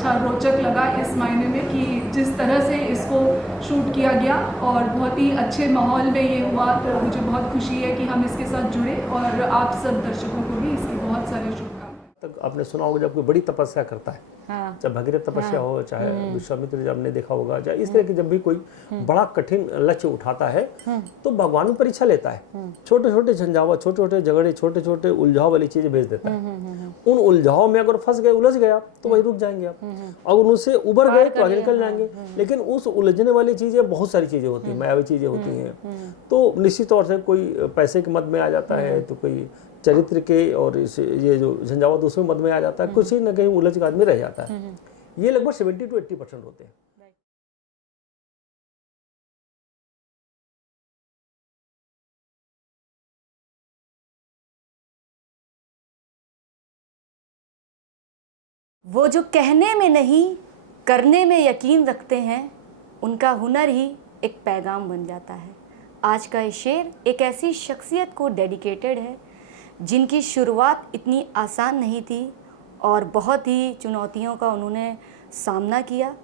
अच्छा रोचक लगा इस मायने में कि जिस तरह से इसको शूट किया गया और बहुत ही अच्छे माहौल में ये हुआ, तो मुझे बहुत खुशी है कि हम इसके साथ जुड़े और आप सब दर्शकों को भी इसकी बहुत सारे शुभकामनाएं। तक आपने सुना होगा जब कोई बड़ी तपस्या करता है, हाँ, चाहे भगीरथ तपस्या हो, चाहे विश्वामित्र जब आपने देखा होगा, चाहे इस तरह की जब भी कोई बड़ा कठिन लक्ष्य उठाता है तो भगवान भी परीक्षा लेता है। छोटे छोटे झंझावात, छोटे छोटे झगड़े, छोटे छोटे उलझाव वाली चीजें भेज देता है। उन उलझाव में अगर फंस गए, उलझ गया तो वही रुक जाएंगे आप, और उनसे उबर गए तो आगे निकल जाएंगे। लेकिन उस उलझने वाली चीजें बहुत सारी चीजें होती हैं, मायावी चीजें होती हैं। तो निश्चित तौर से कोई पैसे के मद में आ जाता है, तो कोई चरित्र के और ये जो झंझावात उसमें मद में आ जाता है, कुछ ही न कहीं उलझ के आदमी रह जाता है। ये लगभग 70 to 80% होते हैं। वो जो कहने में नहीं करने में यकीन रखते हैं, उनका हुनर ही एक पैगाम बन जाता है। आज का ये शेर एक ऐसी शख्सियत को डेडिकेटेड है जिनकी शुरुआत इतनी आसान नहीं थी और बहुत ही चुनौतियों का उन्होंने सामना किया।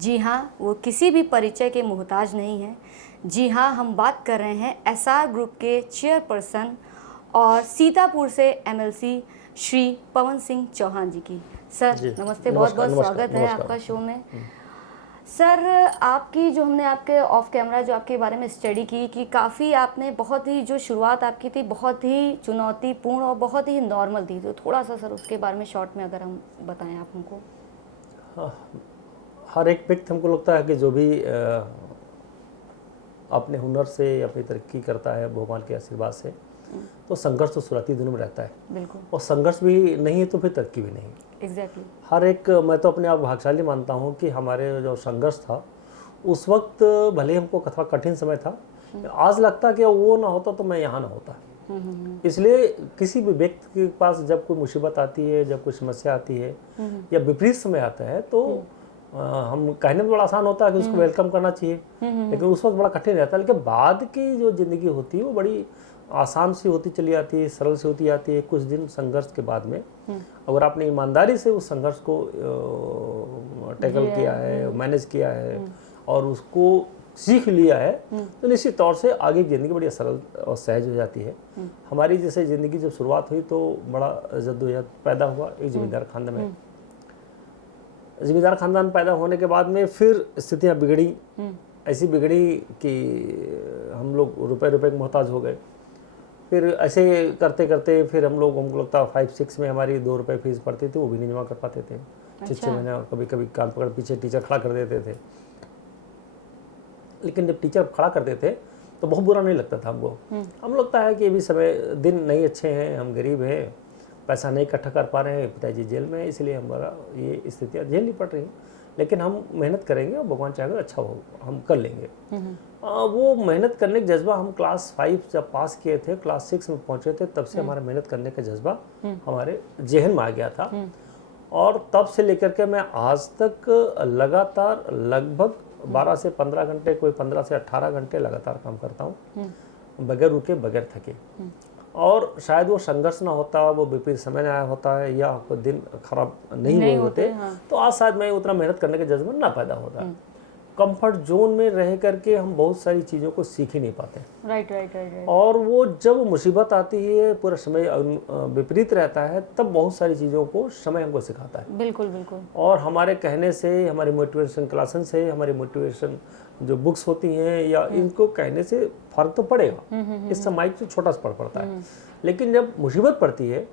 जी हाँ, वो किसी भी परिचय के मोहताज नहीं हैं। जी हाँ, हम बात कर रहे हैं एसआर ग्रुप के चेयरपर्सन और सीतापुर से एमएलसी श्री पवन सिंह चौहान जी की। सर नमस्ते, बहुत बहुत स्वागत है आपका शो में। सर, आपकी जो हमने आपके ऑफ कैमरा जो आपके बारे में स्टडी की कि काफ़ी आपने बहुत ही जो शुरुआत आपकी थी बहुत ही चुनौतीपूर्ण और बहुत ही नॉर्मल थी, तो थोड़ा सा सर उसके बारे में शॉर्ट में अगर हम बताएं आप हमको। हाँ, हर एक व्यक्ति हमको लगता है कि जो भी अपने हुनर से अपनी तरक्की करता है भगवान के आशीर्वाद से, तो संघर्ष तो शुरुआती दिनों में रहता है। बिल्कुल। और संघर्ष भी नहीं है तो फिर तरक्की भी नहीं। एग्जैक्टली। हर एक, मैं तो अपने आप भाग्यशाली मानता हूँ कि हमारे जो संघर्ष था उस वक्त भले हमको थोड़ा कठिन समय था, आज लगता कि वो ना होता तो मैं यहाँ ना होता। इसलिए किसी भी व्यक्ति के पास जब कोई मुसीबत आती है, जब कोई समस्या आती है या विपरीत समय आता है, तो हम कहने में बड़ा आसान होता है कि उसको वेलकम करना चाहिए, लेकिन उस वक्त बड़ा कठिन रहता है। लेकिन बाद की जो ज़िंदगी होती है वो बड़ी आसान सी होती चली आती है, सरल सी होती आती है। कुछ दिन संघर्ष के बाद में अगर आपने ईमानदारी से उस संघर्ष को टैकल किया है, मैनेज किया है और उसको सीख लिया है, तो निश्चित तौर से आगे की ज़िंदगी बड़ी सरल और सहज हो जाती है। हमारी जैसे ज़िंदगी जब शुरुआत हुई तो बड़ा जद्दोजहद पैदा हुआ एक ज़मींदार खानदान में। ज़मींदार खानदान पैदा होने के बाद में फिर स्थितियाँ बिगड़ी, ऐसी बिगड़ी कि हम लोग रुपए के मोहताज हो गए। फिर ऐसे करते करते फिर हमको लगता 5-6 में हमारी 2 रुपये फीस पड़ती थी, वो भी नहीं जमा कर पाते थे। 6-6 महीने कभी कभी कान पकड़ पीछे टीचर खड़ा कर देते थे। लेकिन जब टीचर खड़ा करते थे तो बहुत बुरा नहीं लगता था हमको। हम लगता है कि अभी समय दिन नहीं अच्छे हैं, हम गरीब हैं, पैसा नहीं इकट्ठा कर पा रहे हैं, पिताजी जेल में, इसलिए हमारा ये स्थितियाँ झेलनी पड़ रही हैं। लेकिन हम मेहनत करेंगे और भगवान चाहेगा अच्छा हो, हम कर लेंगे। वो मेहनत करने का जज्बा हम क्लास 5 जब पास किए थे, क्लास 6 में पहुंचे थे, तब से हमारा मेहनत करने का जज्बा हमारे जहन में आ गया था। और तब से लेकर के मैं आज तक लगातार लगभग 12 से 15 घंटे, कोई 15 से 18 घंटे लगातार काम करता हूँ, बगैर रुके, बगैर थके। और शायद वो संघर्ष ना होता, वो विपरीत समय ना आया होता है या कोई दिन खराब नहीं हुए होते, तो आज शायद मैं उतना मेहनत करने का जज्बा ना पैदा होता। कंफर्ट जोन में रह करके हम बहुत सारी चीज़ों को सीख ही नहीं पाते। राइट। और वो जब मुसीबत आती है, पूरा समय विपरीत रहता है, तब बहुत सारी चीज़ों को समय हमको सिखाता है। बिल्कुल। और हमारे कहने से, हमारी मोटिवेशन क्लासेस से, हमारी मोटिवेशन जो बुक्स होती हैं या इनको कहने से फर्क तो पड़ेगा, इस समय से छोटा सा पड़ता है। लेकिन जब मुसीबत पड़ती है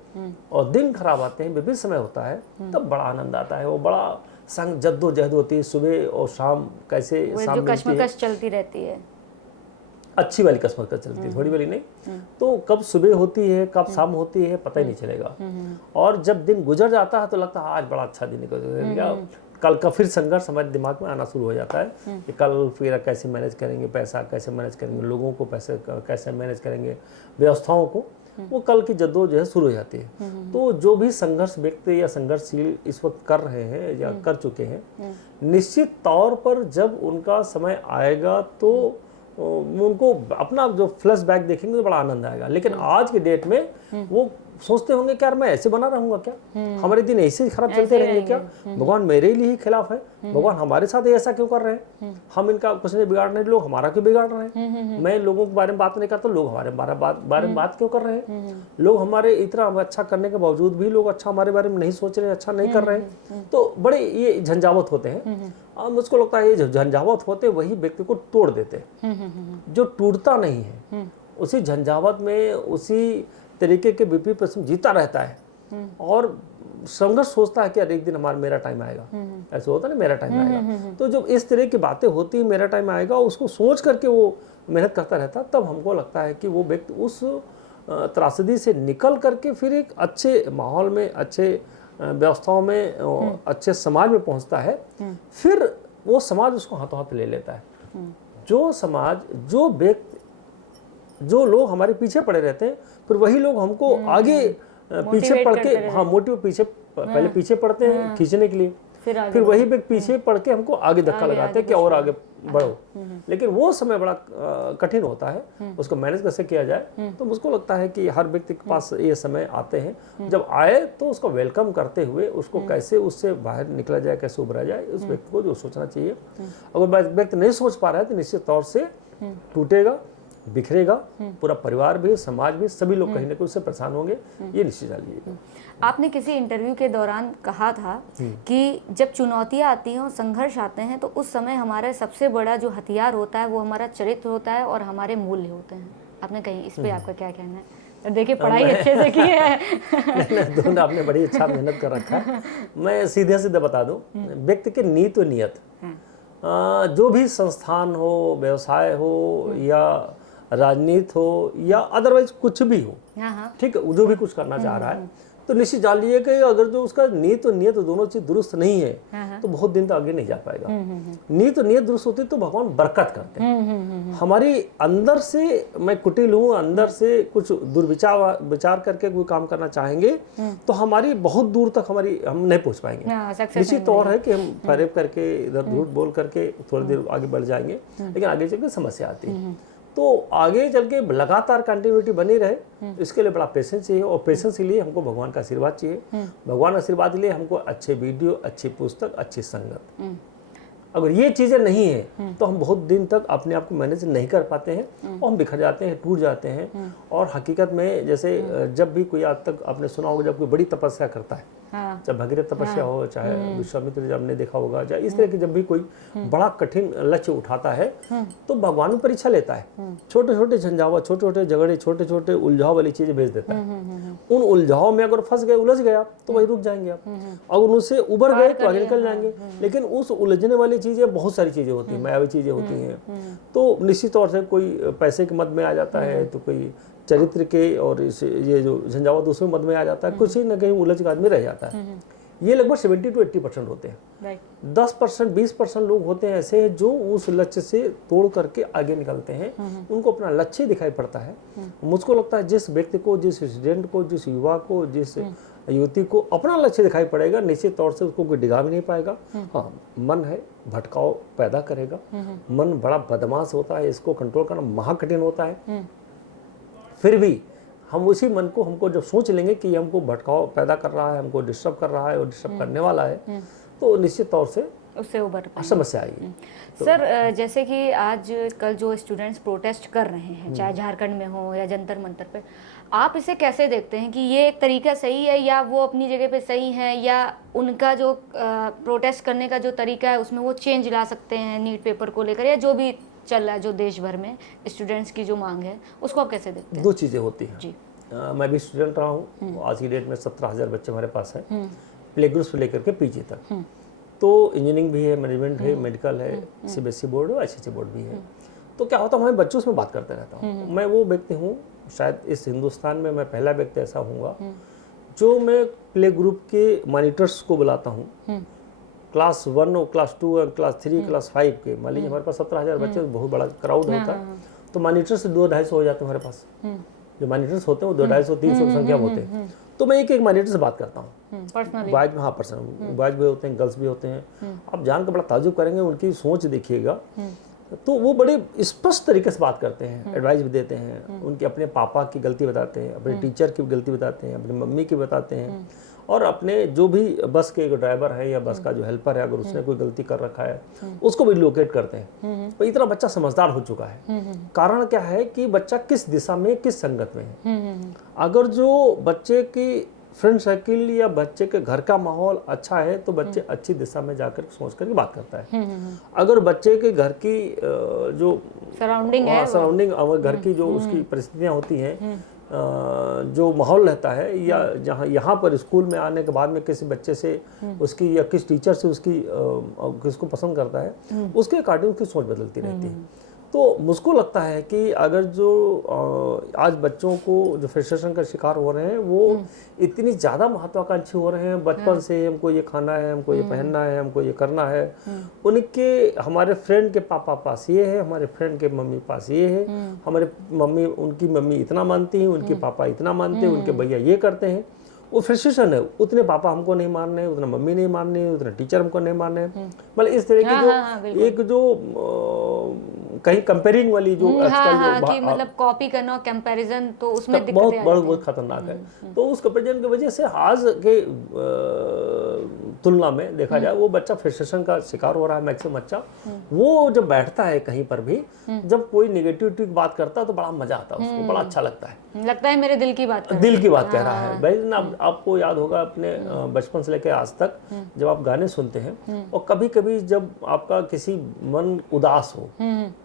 और दिन खराब आते हैं, विपरीत समय होता है, तब बड़ा आनंद आता है। वो बड़ा संग जद्दोजहद होती है, सुबह और शाम कैसे शाम मिलती है, कश्मकश चलती रहती है, अच्छी वाली कश्मकश चलती है, थोड़ी वाली नहीं। तो कब सुबह होती है, कब शाम होती है, पता ही नहीं चलेगा। और जब दिन गुजर जाता है तो लगता है आज बड़ा अच्छा दिन निकल गया। कल का फिर संघर्ष हमारे दिमाग में आना शुरू हो जाता है कि कल फिर कैसे मैनेज करेंगे, पैसा कैसे मैनेज करेंगे, लोगों को पैसे कैसे मैनेज करेंगे, व्यवस्थाओं को, वो कल की जद्दोजहद शुरू हो जाती है। तो जो भी संघर्ष व्यक्ति या संघर्षशील इस वक्त कर रहे हैं या कर चुके हैं, निश्चित तौर पर जब उनका समय आएगा तो उनको अपना जो फ्लैशबैक देखेंगे तो बड़ा आनंद आएगा। लेकिन आज के डेट में वो सोचते होंगे कि यार मैं ऐसे बना रहूंगा क्या, हमारे दिन ऐसे ही खराब चलते रहेंगे क्या, भगवान मेरे लिए ही खिलाफ है, भगवान हमारे साथ ऐसा क्यों कर रहे हैं, हम इनका कुछ नहीं बिगाड़ रहे, लोग हमारा क्यों बिगाड़ रहे हैं, मैं लोगों के बारे में बात नहीं करता, लोग हमारे बारे में बात क्यों कर रहे हैं, लोग हमारे इतना अच्छा करने के बावजूद भी लोग अच्छा हमारे बारे में नहीं सोच रहे, अच्छा नहीं कर रहे हैं। तो बड़े ये झंझावत होते हैं। और मुझको लगता है ये जो झंझावत होते वही व्यक्ति को तोड़ देते हैं। जो टूटता नहीं है उसी झंझावत में उसी तरीके के विपरीत प्रश्न जीता रहता है और संघर्ष सोचता है कि अरे एक दिन मेरा टाइम आएगा, ऐसा होता है ना, मेरा टाइम आएगा। तो जब इस तरह की बातें होती है मेरा टाइम आएगा, उसको सोच करके वो मेहनत करता रहता, तब हमको लगता है कि वो व्यक्ति उस त्रासदी से निकल करके फिर एक अच्छे माहौल में, अच्छे व्यवस्थाओं में, अच्छे समाज में पहुंचता है। फिर वो समाज उसको हाथों हाथ ले लेता है। जो समाज, जो व्यक्ति, जो लोग हमारे पीछे पड़े रहते हैं, फिर वही लोग हमको आगे पीछे पड़ के, हाँ मोटिव पीछे पहले पीछे पड़ते हैं खींचने के लिए, फिर वही व्यक्ति पीछे पड़ के हमको आगे धक्का लगाते हैं कि और आगे बढ़ो। लेकिन वो समय बड़ा कठिन होता है, उसको मैनेज कैसे किया जाए। तो मुझको लगता है कि हर व्यक्ति के पास ये समय आते हैं, जब आए तो उसको वेलकम करते हुए उसको कैसे उससे बाहर निकला जाए, कैसे उभरा जाए, उस व्यक्ति को जो सोचना चाहिए। अगर व्यक्ति नहीं सोच पा रहा है तो निश्चित तौर से टूटेगा, बिखरेगा, पूरा परिवार भी, समाज भी, सभी लोग कहीं ना कहीं उससे परेशान होंगे, ये निश्चित जानिएगा। आपने किसी इंटरव्यू के दौरान कहा था कि जब चुनौतियां आती हैं और संघर्ष आते हैं तो उस समय हमारा सबसे बड़ा जो हथियार होता है वो हमारा चरित्र होता है और हमारे मूल्य होते हैं। आपने कहीं इस पे आपका क्या कहना है? देखिए पढ़ाई अच्छे से की है। दोनों आपने बड़ी अच्छा मेहनत कर रखा है। मैं सीधे सीधे बता दूं, व्यक्ति के नीत व नियत, जो भी संस्थान हो, व्यवसाय हो या राजनीति हो या अदरवाइज कुछ भी हो, ठीक है, जो भी कुछ करना चाह रहा है, तो निश्चित जान लीजिए कि अगर जो उसका नीत और नियत दोनों चीज दुरुस्त नहीं है तो बहुत दिन तक आगे नहीं जा पाएगा। नीत और नियत दुरुस्त होती तो भगवान बरकत करते हैं। हमारी अंदर से मैं कुटिल हूँ, अंदर से कुछ विचार करके कोई काम करना चाहेंगे तो हमारी बहुत दूर तक हम नहीं पहुंच पाएंगे। निश्चित तौर है कि हम फरेब करके, इधर झूठ बोल करके थोड़ी देर आगे बढ़ जाएंगे, लेकिन आगे चल के समस्या आती है। तो आगे चल के लगातार कंटिन्यूटी बनी रहे, इसके लिए बड़ा पेशेंस चाहिए, और पेशेंस के लिए हमको भगवान का आशीर्वाद चाहिए। भगवान आशीर्वाद के लिए हमको अच्छे वीडियो, अच्छी पुस्तक, अच्छी संगत, अगर ये चीज़ें नहीं है तो हम बहुत दिन तक अपने आप को मैनेज नहीं कर पाते हैं और हम बिखर जाते हैं, टूट जाते हैं। और हकीकत में जैसे जब भी कोई, आज तक आपने सुना होगा, जब कोई बड़ी तपस्या करता है, चाहे भगीरथ तपस्या हो, चाहे विश्वामित्र, जब हमने देखा होगा, चाहे इस तरह की जब भी कोई बड़ा कठिन लक्ष्य उठाता है तो भगवान परीक्षा लेता है। छोटे छोटे झंझावत, छोटे छोटे झगड़े, छोटे छोटे उलझाव वाली चीजें भेज देता है। उन उलझाव में अगर फंस गए, उलझ गए आप, तो वही रुक जाएंगे आप। अगर उनसे उबर गए तो आगे निकल जाएंगे। लेकिन उस उलझने वाली चीजें, बहुत सारी चीजें होती हैं, मायावी चीजें होती हैं। तो निश्चित तौर से कोई पैसे के मद में आ जाता है, तो कोई चरित्र के, और ये जो झंझावत उसमें मद में आ जाता है, कुछ ही न कहीं उलझ के आदमी रह जाता है। ये लगभग 70 to 80% होते हैं। 10%, 20% लोग होते हैं ऐसे जो उस लक्ष्य से तोड़ करके आगे निकलते हैं, उनको अपना लक्ष्य दिखाई पड़ता है। मुझको लगता है जिस व्यक्ति को, जिस स्टूडेंट को, जिस युवा को, जिस युवती को अपना लक्ष्य दिखाई पड़ेगा, निश्चित तौर से उसको कोई डिगा भी नहीं पाएगा। हाँ, मन है, भटकाव पैदा करेगा। मन बड़ा बदमाश होता है, इसको कंट्रोल करना महाकठिन होता है। फिर भी हम उसी मन को, हमको जब सोच लेंगे कि हमको भटकाव पैदा कर रहा है, हमको डिस्टर्ब कर रहा है और डिस्टर्ब करने वाला है, तो निश्चित तौर से उससे उबर समस्या आएगी। सर, जैसे कि आज कल जो स्टूडेंट्स प्रोटेस्ट कर रहे हैं, चाहे झारखंड में हो या जंतर मंतर पे, आप इसे कैसे देखते हैं कि ये एक तरीका सही है, या वो अपनी जगह पे सही है, या उनका जो प्रोटेस्ट करने का जो तरीका है उसमें वो चेंज ला सकते हैं नीट पेपर को लेकर, या जो भी चल रहा है, जो देश भर में स्टूडेंट्स की जो मांग है, उसको आप कैसे देखते हैं? दो चीज़ें होती हैं जी। मैं भी स्टूडेंट रहा हूँ। आज की डेट में 17,000 बच्चे हमारे पास हैं, प्ले ग्रुप से लेकर के पीजी तक। तो इंजीनियरिंग भी है, मैनेजमेंट है, मेडिकल है, सीबीएसई बोर्ड और आईसीएसई बोर्ड भी है। तो क्या होता है, मैं बच्चों से बात करते रहता हूँ। मैं वो व्यक्ति हूँ, शायद इस हिंदुस्तान में मैं पहला व्यक्ति ऐसा हूँगा जो मैं प्ले ग्रुप के मॉनिटर्स को बुलाता हूँ। क्लास 1 और क्लास 2 और क्लास 3, क्लास 5 के, मान लीजिए हमारे पास 17,000 बच्चे, बहुत बड़ा क्राउड होता है। तो मॉनिटर से 200-250 हो जाते हैं हमारे पास। जो मॉनिटर्स होते हैं वो 200-250-300 की संख्या में होते हैं। तो मैं एक मॉनिटर से बात करता हूँ पर्सनली। बॉयज में, हाँ पर्सनल, बॉयज भी होते हैं, गर्ल्स भी होते हैं। आप जान कर बड़ा ताजुब करेंगे, उनकी सोच देखिएगा तो वो बड़े स्पष्ट तरीके से बात करते हैं, एडवाइस भी देते हैं, उनके अपने पापा की गलती बताते हैं, अपने टीचर की गलती बताते हैं, अपनी मम्मी की बताते हैं, और अपने जो भी बस के ड्राइवर है या बस का जो हेल्पर है, अगर उसने कोई गलती कर रखा है उसको भी लोकेट करते हैं। तो इतना बच्चा समझदार हो चुका है। कारण क्या है कि बच्चा किस दिशा में, किस संगत में है। अगर जो बच्चे की फ्रेंड सर्किल या बच्चे के घर का माहौल अच्छा है तो बच्चे अच्छी दिशा में जाकर सोच करके बात करता है। अगर बच्चे के घर की जो सराउंडिंग है, सराउंडिंग घर की जो उसकी परिस्थितियाँ होती हैं, जो माहौल रहता है, या जहाँ यहाँ पर स्कूल में आने के बाद में किसी बच्चे से उसकी या किस टीचर से उसकी किसको पसंद करता है, उसके अकॉर्डिंग उसकी सोच बदलती रहती है। तो मुझको लगता है कि अगर जो आज बच्चों को जो फ्रस्ट्रेशन का शिकार हो रहे हैं वो इतनी ज़्यादा महत्वाकांक्षी हो रहे हैं, बचपन से हमको ये खाना है, हमको ये पहनना है, हमको ये करना है, उनके हमारे फ्रेंड के पापा पास ये है, हमारे फ्रेंड के मम्मी पास ये है, हमारे मम्मी, उनकी मम्मी इतना मानती हैं, उनके पापा इतना मानते हैं, उनके भैया ये करते हैं, वो फ्रस्ट्रेशन है। उतने पापा हमको नहीं मानने हैं, उतना मम्मी नहीं मानने हैं, उतना टीचर हमको नहीं मानने हैं, मतलब इस तरह की जो एक जो कहीं कंपेयरिंग वाली जो आजकल जो कि मतलब कॉपी करना और कंपैरिजन, तो उसमें दिक्कतें बहुत आ बहुत खतरनाक है। तो उस कंपेरिजन की वजह से आज के तुलना में देखा जाए वो बच्चा फ्रस्ट्रेशन का शिकार हो रहा है। मैक्सिमम बच्चा वो जब बैठता है कहीं पर भी, जब कोई निगेटिविटी की बात करता है तो बड़ा मजा आता है उसको, बड़ा अच्छा लगता है मेरे दिल की बात कह रहा है। भाई ना, आपको याद होगा अपने बचपन से लेकर आज तक जब आप गाने सुनते हैं और कभी कभी जब आपका किसी मन उदास हो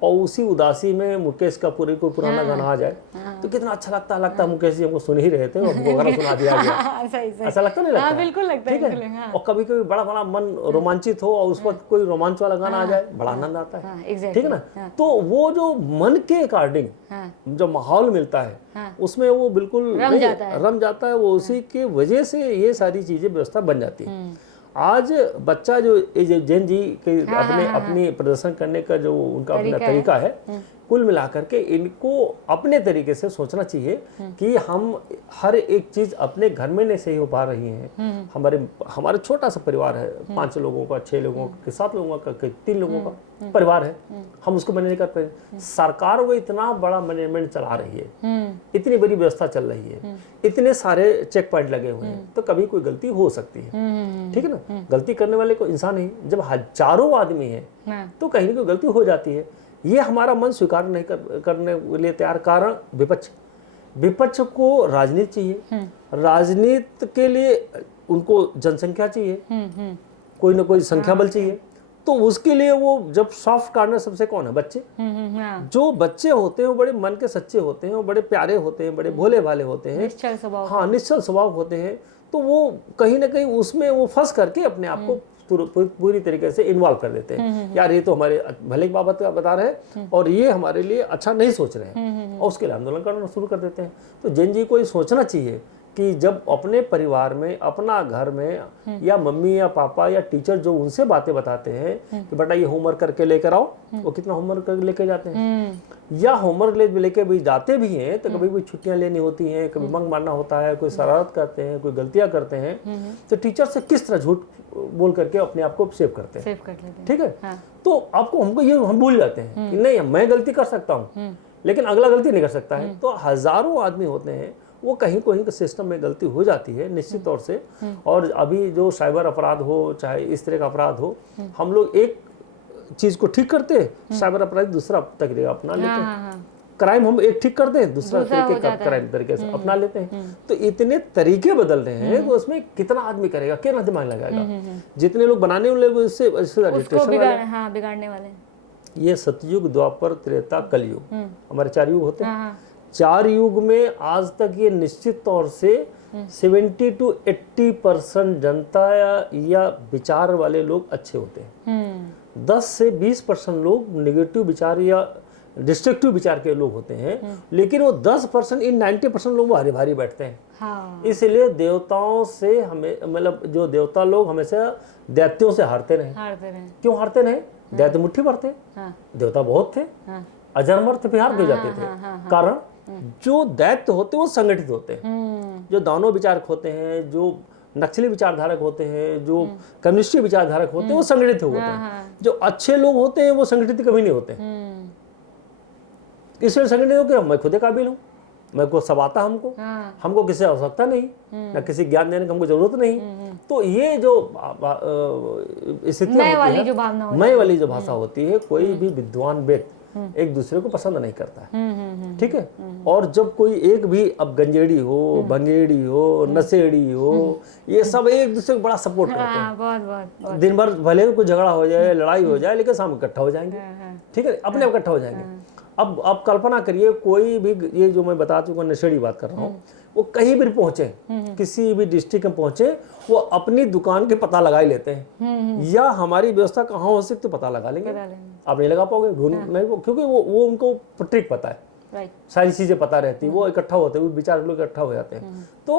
और उसी उदासी में मुकेश का कोई पुराना गाना आ जाए तो कितना अच्छा लगता है मुकेश जी हमको सुन ही रहे थे और हमको गाना सुना दिया गया। ऐसा लगता नहीं लगता? बिल्कुल लगता ठीक है। और कभी कभी बड़ा बड़ा मन रोमांचित हो और उस वक्त कोई रोमांच वाला गाना आ जाए, बड़ा आनंद आता है। ठीक है ना? तो वो जो मन के अकॉर्डिंग जो माहौल मिलता है उसमें वो बिल्कुल रम जाता है वो, उसी के वजह से ये सारी चीजें व्यवस्था बन जाती है। आज बच्चा जो जैन जी के अपनी प्रदर्शन करने का जो उनका अपना तरीका है, कुल मिलाकर के इनको अपने तरीके से सोचना चाहिए कि हम हर एक चीज अपने घर में नहीं सही हो पा रही हैं। हमारे छोटा सा परिवार है, 5 लोगों का, 6 लोगों का, 7 लोगों का, 3 लोगों का परिवार है, हम उसको मैनेज नहीं कर पाए। सरकार वो इतना बड़ा मैनेजमेंट चला रही है, इतनी बड़ी व्यवस्था चल रही है, इतने सारे चेक पॉइंट लगे हुए हैं, तो कभी कोई गलती हो सकती है। ठीक है ना? गलती करने वाले को इंसान ही, जब हजारों आदमी है तो कहीं ना कोई गलती हो जाती है। ये हमारा मन स्वीकार नहीं करने के लिए तैयार। कारण विपक्ष को राजनीति चाहिए, राजनीति के लिए उनको जनसंख्या चाहिए, कोई ना कोई संख्या बल चाहिए, तो उसके लिए वो जब सॉफ्ट कार्नर सबसे कौन है? बच्चे। जो बच्चे होते हैं वो बड़े मन के सच्चे होते हैं, वो बड़े प्यारे होते हैं, बड़े भोले भाले होते हैं, निश्चल स्वभाव, हाँ निश्चल स्वभाव होते हैं। तो वो कहीं ना कहीं उसमें वो फंस करके अपने आप को पूरी तरीके से इन्वॉल्व कर देते हैं। यार ये तो हमारे भले की बात बता रहे हैं और ये हमारे लिए अच्छा नहीं सोच रहे हैं, और उसके लिए आंदोलन करना शुरू कर देते हैं। तो जैन जी को ये सोचना चाहिए कि जब अपने परिवार में, अपना घर में, या मम्मी या पापा या टीचर जो उनसे बातें बताते हैं कि बेटा ये होमवर्क करके लेकर आओ, वो कितना होमवर्क करके लेके जाते हैं, या होमवर्क लेके भी जाते भी हैं तो कभी भी छुट्टियां लेनी होती हैं, कभी मंग मारना होता है, कोई शरारत करते हैं, कोई गलतियां करते हैं, तो टीचर से किस तरह झूठ बोल करके अपने आप को सेव करते हैं। ठीक है। तो आपको हमको ये हम भूल जाते हैं कि नहीं मैं गलती कर सकता हूँ लेकिन अगला गलती नहीं कर सकता है। तो हजारों आदमी होते हैं, वो कहीं कोई सिस्टम में गलती हो जाती है निश्चित तौर से। और अभी जो साइबर अपराध हो, चाहे इस तरह का अपराध हो, हम लोग एक चीज को ठीक करते हैं, साइबर अपराधी दूसरा तरीका अपना लेते हैं। क्राइम हम एक ठीक करते हैं, दूसरा क्राइम तरीके से अपना लेते हैं। तो इतने तरीके बदल रहे हैं तो उसमें कितना आदमी करेगा, कितना दिमाग लगाएगा? जितने लोग बनाने वाले उससे बिगाड़ने वाले। ये सतयुग, द्वापर, त्रेता, कलयुग, हमारे 4 युग होते हैं। 4 युग में आज तक ये निश्चित तौर से 70 to 80% जनता या विचार वाले लोग अच्छे होते हैं। 10 से 20% लोग नेगेटिव विचार या डिस्ट्रक्टिव विचार के लोग होते हैं। लेकिन वो 10% इन 90% लोग भारी भारी बैठते हैं। हाँ। इसलिए देवताओं से हमें, मतलब जो देवता लोग हमेशा दैत्यों से हारते रहे। क्यों हारते रहे? दैत्य मुट्ठी भर थे, देवता बहुत थे, अजरमर थे, हार हो जाते थे। कारण जो दैत्य होते हैं वो संगठित होते हैं, जो दानव विचारक होते हैं, जो नक्सली विचारधारक होते हैं, जो कम्युनिस्ट विचारधारक होते हैं, वो संगठित होते हैं। जो अच्छे लोग होते हैं वो संगठित कभी नहीं होते। इसलिए संगठित हो कि मैं खुद काबिल हूँ, मैं को सब आता हमको, हमको किसी आवश्यकता नहीं, ना किसी ज्ञान देने की हमको जरूरत नहीं। तो ये जो स्थिति मैं वाली जो भावना होती है, मैं वाली जो भाषा होती है, कोई भी विद्वान व्यक्ति एक दूसरे को पसंद नहीं करता है, ठीक है। और जब कोई एक भी, अब गंजेड़ी हो, भंगेड़ी हो, नशेड़ी हो, ये सब एक दूसरे को बड़ा सपोर्ट करते हैं। बहुत दिन भर भले कोई झगड़ा हो जाए, लड़ाई हो जाए, लेकिन शाम इकट्ठा हो जाएंगे, ठीक है, अपने आप इकट्ठा हो जाएंगे। अब कल्पना करिए, कोई भी, ये जो मैं बता चुका नशेड़ी बात कर रहा हूँ, वो कहीं भी पहुंचे, किसी भी डिस्ट्रिक्ट में पहुंचे, वो अपनी दुकान के पता लगा ही लेते हैं, या हमारी व्यवस्था कहाँ हो सकती पता लगा लेंगे। आप नहीं लगा पाओगे, ढूंढ नहीं, क्योंकि वो उनको ट्रिक पता है, सारी चीजें पता रहती, वो इकट्ठा होते हैं, वो विचार लोग इकट्ठा हो जाते हैं। तो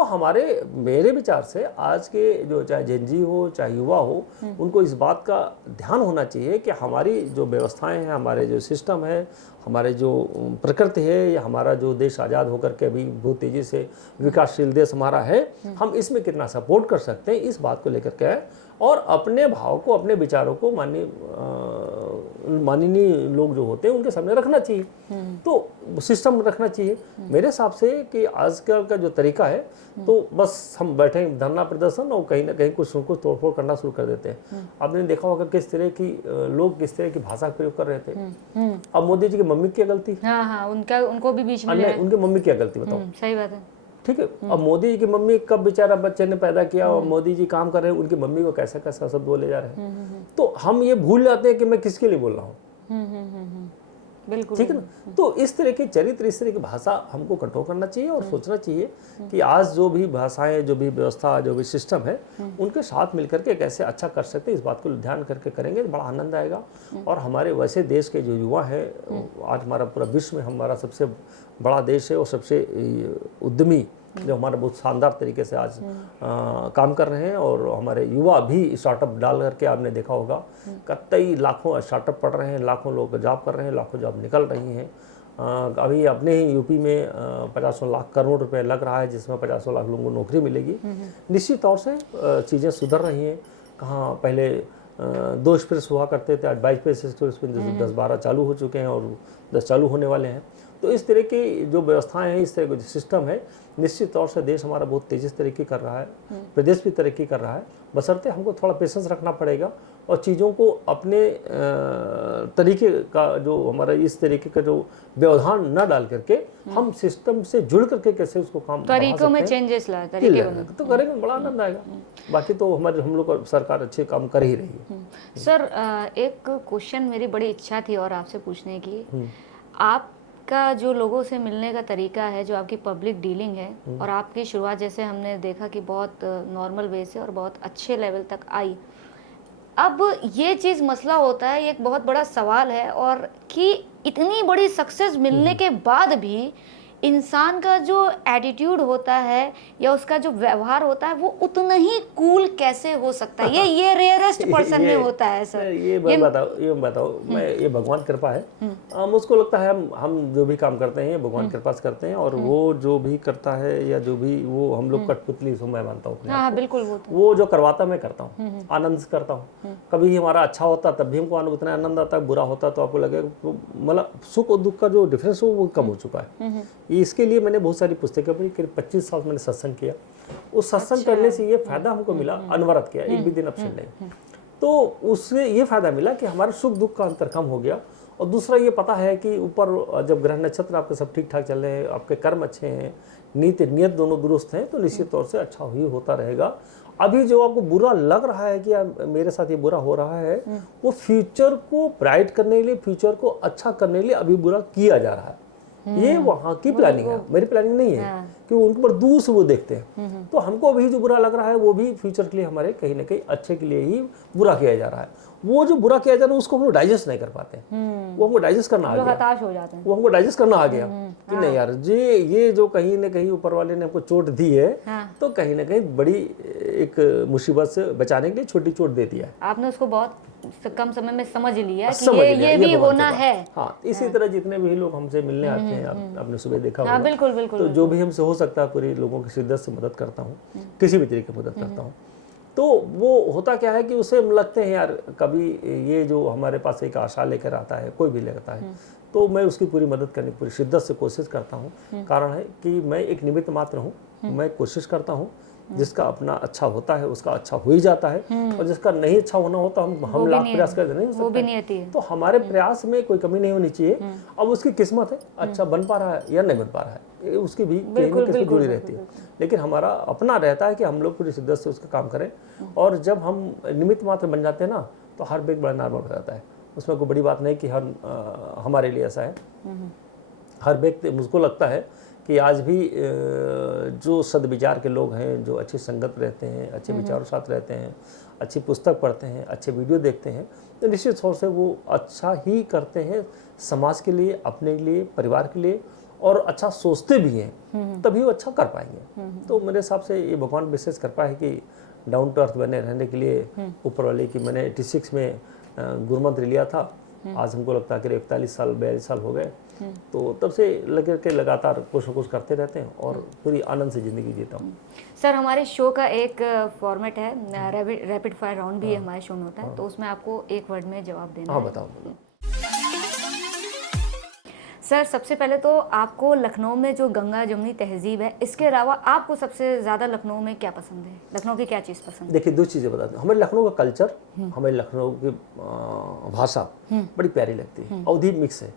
मेरे विचार से आज के जो चाहे जेनजी हो, चाहे युवा हो, उनको इस बात का ध्यान होना चाहिए कि हमारी जो व्यवस्थाएं हैं, हमारे जो सिस्टम है, हमारे जो प्रकृति है, या हमारा जो देश आज़ाद होकर के अभी बहुत तेज़ी से विकासशील देश हमारा है, हम इसमें कितना सपोर्ट कर सकते हैं, इस बात को लेकर के, और अपने भाव को, अपने विचारों को माननीय लोग जो होते हैं उनके सामने रखना चाहिए। तो सिस्टम रखना चाहिए मेरे हिसाब से कि आजकल का जो तरीका है, तो बस हम बैठे धरना प्रदर्शन और कहीं ना कहीं कुछ तोड़फोड़ करना शुरू कर देते हैं। आपने देखा होगा किस तरह की लोग किस तरह की भाषा का प्रयोग कर रहे थे। अब मोदी जी की मम्मी की गलती, उनको भी बीच में, उनकी मम्मी की गलती बताओ, सही बात है, ठीक है। अब मोदी जी की मम्मी कब बेचारा बच्चे ने पैदा किया और मोदी जी काम कर रहे हैं, उनकी मम्मी को कैसा कैसा शब्द बोले जा रहे हैं। तो हम ये भूल जाते हैं कि मैं किसके लिए बोल रहा हूँ, बिल्कुल, ठीक है ना। तो इस तरह के चरित्र, इस तरह की भाषा हमको कंट्रोल करना चाहिए और सोचना चाहिए कि आज जो भी भाषाएं, जो भी व्यवस्था, जो भी सिस्टम है, उनके साथ मिलकर के कैसे अच्छा कर सकते हैं, इस बात को ध्यान करके करेंगे तो बड़ा आनंद आएगा। और हमारे वैसे देश के जो युवा है, आज हमारा पूरा विश्व में हमारा सबसे बड़ा देश है और सबसे उद्यमी, जो हमारा बहुत शानदार तरीके से आज काम कर रहे हैं। और हमारे युवा भी स्टार्टअप डाल करके, आपने देखा होगा, कई लाखों स्टार्टअप पढ़ रहे हैं, लाखों लोग जॉब कर रहे हैं, लाखों जॉब निकल रही हैं। अभी अपने ही यूपी में 50 लाख करोड़ रुपए लग रहा है, जिसमें 50 लाख लोगों को नौकरी मिलेगी। निश्चित तौर से चीज़ें सुधर रही हैं। कहाँ पहले 2 एक्सप्रेस हुआ करते थे, आज 22 एक्सप्रेस 10-12 चालू हो चुके हैं और 10 चालू होने वाले हैं। तो इस तरह की जो व्यवस्थाएं हैं, इस तरह का जो सिस्टम है, निश्चित तौर से देश हमारा बहुत तेज़ी से तरक्की कर रहा है, प्रदेश भी तरक्की कर रहा है। बशर्ते हमको थोड़ा पेशेंस रखना पड़ेगा और चीज़ों को अपने तरीके का, जो हमारा इस तरीके का जो व्यवधान न डाल करके, हम सिस्टम से जुड़ करके कैसे उसको काम तरीकों में चेंजेस लाए, तरीके तो करेंगे, बड़ा आनंद आएगा। बाकी तो हम लोग का सरकार अच्छे काम कर ही रही है। सर, एक क्वेश्चन मेरी बड़ी इच्छा थी और आपसे पूछने की, आपका जो लोगों से मिलने का तरीका है, जो आपकी पब्लिक डीलिंग है, और आपकी शुरुआत जैसे हमने देखा कि बहुत नॉर्मल वे से और बहुत अच्छे लेवल तक आई। अब ये चीज़ मसला होता है, ये एक बहुत बड़ा सवाल है, और कि इतनी बड़ी सक्सेस मिलने के बाद भी इंसान का जो एटीट्यूड होता है या उसका जो व्यवहार होता है, वो उतना ही कूल कैसे हो सकता है? ये रेयरेस्ट पर्सन में होता है सर। ये बताओ मैं, ये भगवान कृपा है। मुझको लगता है हम जो भी काम करते हैं भगवान कृपा से करते हैं, और वो जो भी करता है या जो भी, वो हम लोग कठपुतली से मैं मानता हूँ। हाँ, बिल्कुल। वो जो करवाता मैं करता हूँ, आनंद से करता हूँ। कभी हमारा अच्छा होता तब भी हमको उतना आनंद आता है, बुरा होता तो आपको लगेगा, मतलब सुख और दुख का जो डिफरेंस हो वो कम हो चुका है। इसके लिए मैंने बहुत सारी पुस्तकें पढ़ी, करीब 25 साल मैंने सत्संग किया। उस सत्संग करने से ये फायदा हमको मिला, अनवरत किया, एक भी दिन अपसेंट नहीं। तो उससे ये फायदा मिला कि हमारे सुख दुख का अंतर कम हो गया। और दूसरा ये पता है कि ऊपर जब ग्रह नक्षत्र आपके सब ठीक ठाक चल रहे हैं, आपके कर्म अच्छे हैं, नियत दोनों दुरुस्त हैं, तो निश्चित तौर से अच्छा ही होता रहेगा। अभी जो आपको बुरा लग रहा है कि मेरे साथ ये बुरा हो रहा है, वो फ्यूचर को ब्राइट करने के लिए, फ्यूचर को अच्छा करने के लिए अभी बुरा किया जा रहा है। ये वहाँ की प्लानिंग है, मेरी प्लानिंग नहीं है। कि उनके ऊपर दूर से वो देखते हैं। तो हमको अभी जो बुरा लग रहा है वो भी फ्यूचर के लिए हमारे कहीं ना कहीं अच्छे के लिए ही बुरा किया जा रहा है। वो जो बुरा किया जा रहा है उसको हम लोग डाइजेस्ट नहीं कर पाते, वो हमको डाइजेस्ट करना आ गया, हताश हो जाते हैं, वो हमको डाइजेस्ट करना आ गया कि नहीं यार, ये जो कहीं ना कहीं ऊपर वाले ने हमको चोट दी है, तो कहीं ना कहीं बड़ी एक मुसीबत से बचाने के लिए छोटी चोट दे दिया है। आपने उसको बहुत कम समय में समझ लिया कि समझ लिया, ये भी भगवान होना कृपा। है। हाँ, इसी तरह जितने भी लोग हमसे मिलने आते हैं, आपने सुबह देखा हाँ होगा, बिल्कुल बिल्कुल तो जो भी हमसे हो सकता है पूरी लोगों की शिद्दत से मदद करता हूँ, किसी भी तरीके की मदद करता हूँ। तो वो होता क्या है कि उसे लगते हैं यार कभी ये जो हमारे पास एक आशा लेकर आता है, कोई भी लेकर आता है, तो मैं उसकी पूरी मदद करने की पूरी शिद्दत से कोशिश करता हूँ। कारण है कि मैं एक निमित्त मात्र हूँ, मैं कोशिश करता हूँ, जिसका अपना अच्छा होता है उसका अच्छा हो ही जाता है, और जिसका नहीं अच्छा होना होता हम लाख प्रयास करते नहीं हो वो भी सकता नहीं आती है। तो हमारे प्रयास में कोई कमी नहीं होनी चाहिए। अब उसकी किस्मत है, अच्छा बन पा रहा है या नहीं बन पा रहा है, ये उसकी भी कहीं ना कहीं जुड़ी रहती है। लेकिन हमारा अपना रहता है कि हम लोग पूरी शिद्दत से उसका काम करें, और जब हम निमित्त मात्र बन जाते हैं ना, तो हर बेग बड़ा नॉर्मल हो जाता है। उसमें कोई बड़ी बात नहीं कि हमारे लिए ऐसा है। हर व्यक्ति, मुझको लगता है कि आज भी जो सद्विचार के लोग हैं, जो अच्छी संगत रहते हैं, अच्छे विचारों साथ रहते हैं, अच्छी पुस्तक पढ़ते हैं, अच्छे वीडियो देखते हैं, तो निश्चित तौर से वो अच्छा ही करते हैं समाज के लिए, अपने लिए, परिवार के लिए, और अच्छा सोचते भी हैं, तभी वो अच्छा कर पाएंगे। तो मेरे हिसाब से ये भगवान विशेष कृपा है कि डाउन टू अर्थ बने रहने के लिए ऊपर वाले की, मैंने 86 में गुरुमंत्र लिया था, आज हमको लगता है कि 41 साल 42 साल हो गए, तो तब से लगे के लगातार कुछ न कुछ करते रहते हैं और पूरी आनंद से ज़िंदगी जीता हूँ। सर हमारे शो का एक फॉर्मेट है, रैपिड फायर राउंड भी हमारे शो में होता है, तो उसमें आपको एक वर्ड में जवाब देना है। हाँ बताओ। सर सबसे पहले तो आपको लखनऊ में जो गंगा जमुनी तहजीब है, इसके अलावा आपको सबसे ज़्यादा लखनऊ में क्या पसंद है? लखनऊ की क्या चीज़ पसंद है? देखिए, दो चीज़ें बताते हैं। हमारे लखनऊ का कल्चर, हमारे लखनऊ की भाषा बड़ी प्यारी लगती है। अवधी मिक्स है,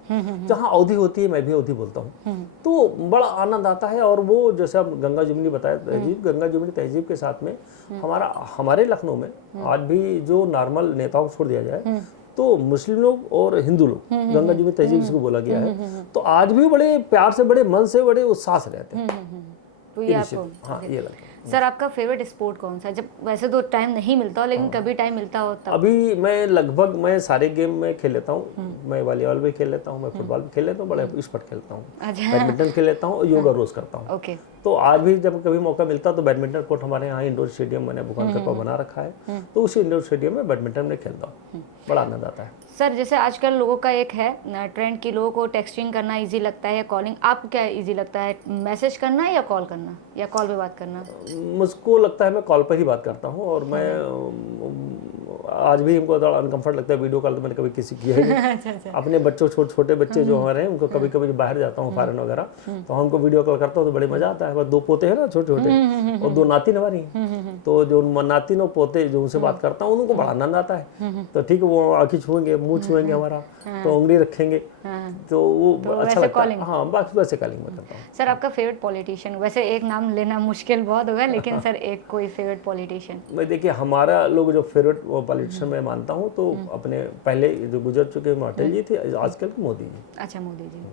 जहाँ अवधी होती है मैं भी अवधी बोलता हूँ, तो बड़ा आनंद आता है। और वो जैसे आप गंगा जमुनी बताया तहजीब, गंगा जमुनी तहजीब के साथ में हमारे लखनऊ में आज भी जो नॉर्मल नेताओं को छोड़ दिया जाए तो मुस्लिम लोग और हिंदू लोग, गंगा जमुनी तहजीब इसको बोला गया है, तो आज भी बड़े प्यार से, बड़े मन से, बड़े उत्साह से रहते हैं। तो ये आपको, हाँ, ये लगता है। सर आपका फेवरेट स्पोर्ट कौन सा है? जब वैसे तो टाइम नहीं मिलता हो, लेकिन कभी टाइम मिलता हो तब? अभी मैं सारे गेम में खेल लेता हूँ। मैं वॉलीबॉल भी खेल लेता हूँ, मैं फुटबॉल भी खेल लेता हूँ, बड़े स्पोर्ट खेलता हूँ, बैडमिंटन खेल लेता हूँ और योगा रोज करता हूँ। ओके। तो आज भी जब कभी मौका मिलता तो बैडमिंटन कोर्ट हमारे यहाँ इंडोर स्टेडियम मैंने भगवान कृपा बना रखा है, तो उसी इंडोर स्टेडियम में बैडमिंटन में खेलता हूँ, बड़ा आनंद आता है। सर जैसे आजकल लोगों का एक है ट्रेंड कि लोगों को टेक्सटिंग करना इजी लगता है या कॉलिंग, आपको क्या इजी लगता है, मैसेज करना या कॉल करना या कॉल पे बात करना? मुझको लगता है मैं कॉल पर ही बात करता हूँ, और मैं आज भी हमको थोड़ा अनकंफर्ट लगता है वीडियो कॉल, तो मैंने कभी किसी किया ही नहीं। अपने बच्चों, छोटे बच्चे जो हमारे हैं, उनको कभी कभी बाहर जाता हूँ फॉरेन वगैरह, तो हमको वीडियो कॉल करता हूँ तो बड़े मजा आता है। बस 2 पोते हैं ना छोटे छोटे, और 2 नातिन हमारी, तो जो नातिन और पोते जो उनसे बात करता हूँ उनको बड़ा आनंद आता है। तो ठीक है, वो आँखें छुएंगे, मुँह छुएंगे हमारा, तो उंगली रखेंगे, तो वो अच्छा लगता है। हाँ, बाकी वैसे कॉलिंग में करता हूँ। सर आपका फेवरेट पॉलिटिशियन, वैसे एक नाम लेना मुश्किल बहुत होगा, लेकिन सर एक कोई फेवरेट पॉलिटिशियन? मैं देखिए, हमारा लोग जो फेवरेट पॉलिटिशियन मैं मानता हूँ, तो अपने पहले जो गुजर चुके हैं अटल जी थे, आजकल मोदी जी। अच्छा, मोदी जी।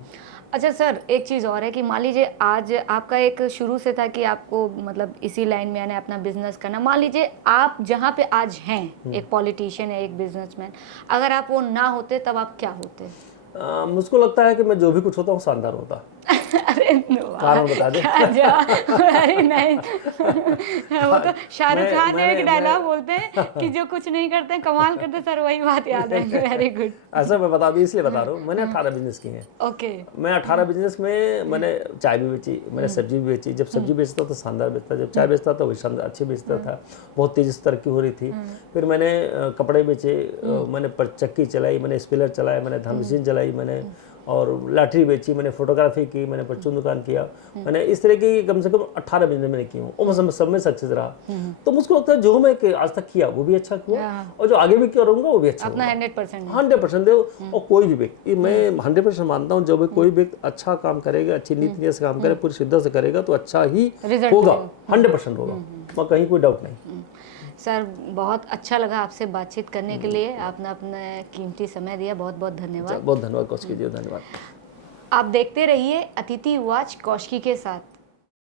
अच्छा सर, एक चीज़ और है कि मान लीजिए आज आपका एक शुरू से था कि आपको मतलब इसी लाइन में आना है, अपना बिजनेस करना। मान लीजिए आप जहाँ पे आज हैं, एक पॉलिटिशियन है, एक बिजनेसमैन, अगर आप वो ना होते तब आप क्या होते? मुझको लगता है कि मैं जो भी कुछ होता हूँ शानदार होता। अरे कारण बता दे। अरे नहीं, वो तो शाहरुख खान ने एक डायलॉग बोलते हैं कि जो कुछ नहीं करते कमाल करते, सर वही बात याद है। Very good. ऐसा मैं बता दूं, इसलिए बता रहा हूँ, मैंने 18 बिजनेस किए हैं। ओके। मैं 18 बिजनेस में मैंने चाय भी बेची, मैंने सब्जी भी बेची। जब सब्जी बेचता तो शानदार बेचता, जब चाय बेचता तो वही शानदार अच्छी बेचता था, बहुत तेजी से तरक्की हो रही थी। फिर मैंने कपड़े बेचे, मैंने चक्की चलाई, मैंने स्पिलर चलाया, मैंने धान मशीन चलाई, मैंने और लॉटरी बेची, मैंने फोटोग्राफी की, मैंने परचून दुकान किया, मैंने इस तरह की कम से कम 18 बिजनेस मैंने किए हूँ, और सब में सक्सेस रहा। तो मुझको लगता है जो मैं आज तक किया वो भी अच्छा किया, और जो आगे भी करूँगा वो भी अच्छा अपना 100% 100% दे। और कोई भी व्यक्ति, मैं 100% मानता हूँ, जब कोई व्यक्ति अच्छा काम करेगा, अच्छी नीति से काम करे, पूरी शिद्दत से करेगा, तो अच्छा ही होगा, 100% होगा, मैं कहीं कोई डाउट नहीं। सर बहुत अच्छा लगा आपसे बातचीत करने के लिए, आपने अपना कीमती समय दिया, बहुत बहुत धन्यवाद। बहुत धन्यवाद कौशिकी जी, धन्यवाद। आप देखते रहिए अतिथि वॉच कौशिकी के साथ।